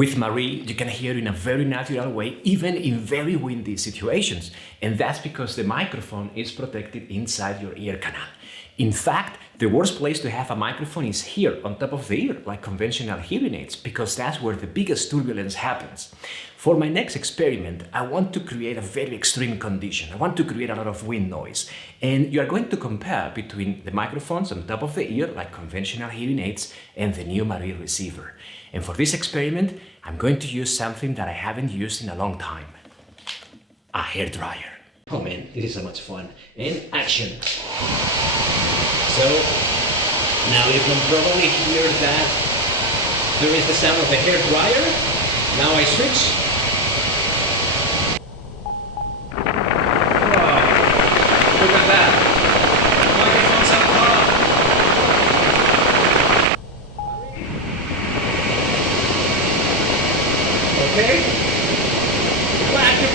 With Marie, you can hear in a very natural way, even in very windy situations. And that's because the microphone is protected inside your ear canal. In fact, the worst place to have a microphone is here, on top of the ear, like conventional hearing aids, because that's where the biggest turbulence happens. For my next experiment, I want to create a very extreme condition. I want to create a lot of wind noise. And you are going to compare between the microphones on top of the ear, like conventional hearing aids, and the new Marie receiver. And for this experiment, I'm going to use something that I haven't used in a long time. A hairdryer. Oh man, this is so much fun. And action. So, now you can probably hear that there is the sound of the hairdryer. Now I switch. Wow, look at that. Microphones are hot. Okay? Back to